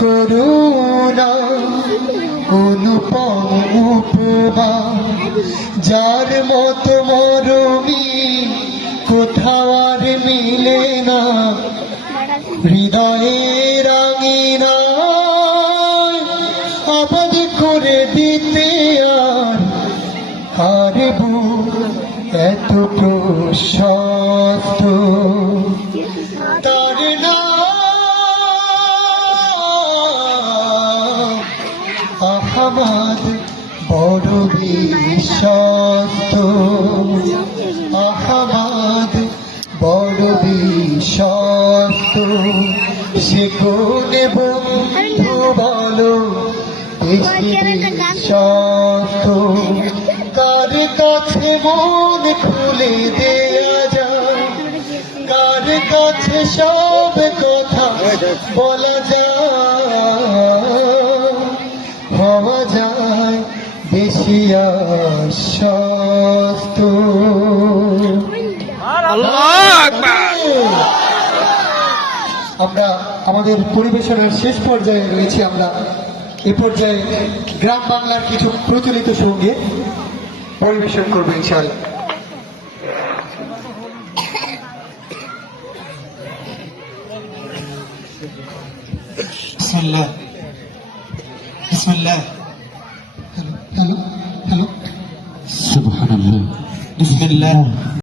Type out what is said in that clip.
করুণা অনুপম উপমা, যার মতো মরমি কোথাও আর মিলে না। হৃদয়ের আঙিনায় আবাদ করে দিতে আর হারবো এত প্রশস্ত। তার নাম আহমদ বড় বিশ্বস্ত, আহমদ বড় বিশ্বস্ত। সে কোনে বন্ধু বলো বেশি বিশ্বস্ত, কার কাছে মন খুলে দেয়া যায়, কার কাছে সব কথা বলা যায়, হওয়া যায় বেশি আশ্বস্ত। আমরা আমাদের পরিবেশনার শেষ পর্যায়ে রয়েছি। আমরা এ পর্যায়ে গ্রাম বাংলার কিছু প্রচলিত সঙ্গীত পরিবেশন করবো ইনশাআল্লাহ। বিসমিল্লাহ বিসমিল্লাহ হ্যালো হ্যালো হ্যালো সুবহানাল্লাহ বিসমিল্লাহ।